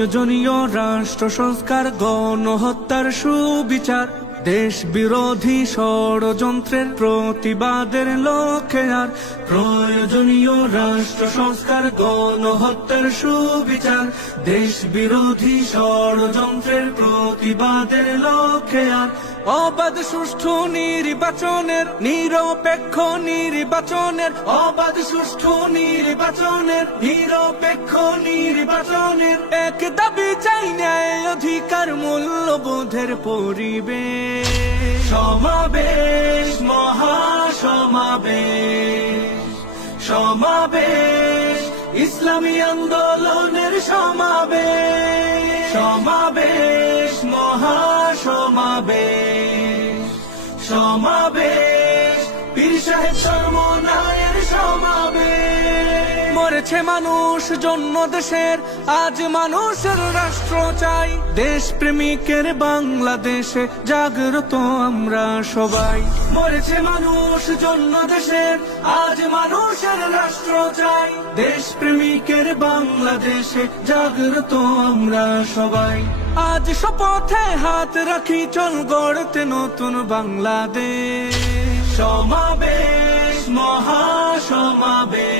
প্রয়োজনীয় রাষ্ট্র সংস্কার, গণহত্যার সুবিচার, দেশ বিরোধী ষড়যন্ত্রের প্রতিবাদের লক্ষ্যে আর প্রয়োজনীয় রাষ্ট্র সংস্কার, গণহত্যার সুবিচার, দেশ বিরোধী ষড়যন্ত্রের প্রতিবাদের লক্ষ্যে আর অবাধ সুষ্ঠু নির্বাচনের, নিরপেক্ষ নির্বাচনের, অবাধ সুষ্ঠু নির্বাচনের, নিরপেক্ষ নির্বাচনের এক দাবি চাই, ন্যায় অধিকার মূল্যবোধের পরিবেশ। সমাবেশ, মহাসমাবেশ, সমাবেশ, ইসলামী আন্দোলনের সমাবেশ, সমাবেশ, মহাসমাবেশ, সমাবেশ, পীর সাহেব চরমনায়ের সমাবেশ। মরেছে মানুষ জন্য দেশের, আজ মানুষের রাষ্ট্র চাই, দেশ প্রেমিকের বাংলাদেশে জাগ্রত আমরা সবাই। মরেছে মানুষ জন্য দেশের, আজ মানুষের রাষ্ট্র চাই, দেশ প্রেমিকের বাংলাদেশে জাগ্রত আমরা সবাই। আজ শপথে হাত রাখি, চল গড়তে নতুন বাংলাদেশ। সমাবেশ, মহাসমাবেশ,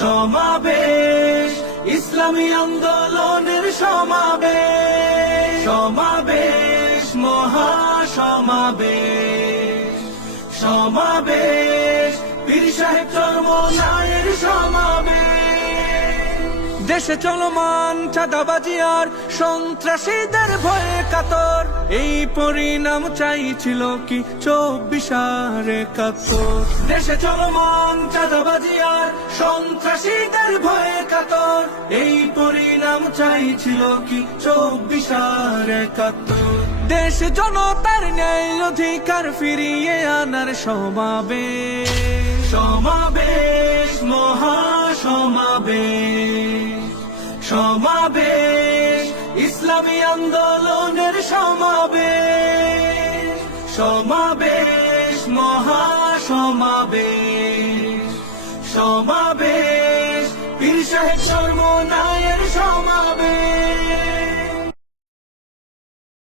সমাবেশ, ইসলামী আন্দোলনের সমাবেশ, সমাবেশ, মহাসমাবেশ, সমাবেশ, পীর সাহেব চরমনায়ের সমাবেশ। দেশে চলমান চাঁদাবাজি আর সন্ত্রাসীদের ভয়ে কাতর, এই পরিণাম চাইছিল কি 24/71। দেশে চলমান চাঁদাবাজি আর সন্ত্রাসীদের ভয়ে কাতর, এই পরিণাম চাইছিল কি 24/71। দেশ জনতার ন্যায় অধিকার ফিরিয়ে আনার সমাবেশ। সমাবেশ, মহাসমাবেশ, সমাবেশ, ইসলামী আন্দোলনের সমাবেশ, সমাবেশ, মহাসমাবেশ, সমাবেশ, পীর সাহেব চরমনায়ের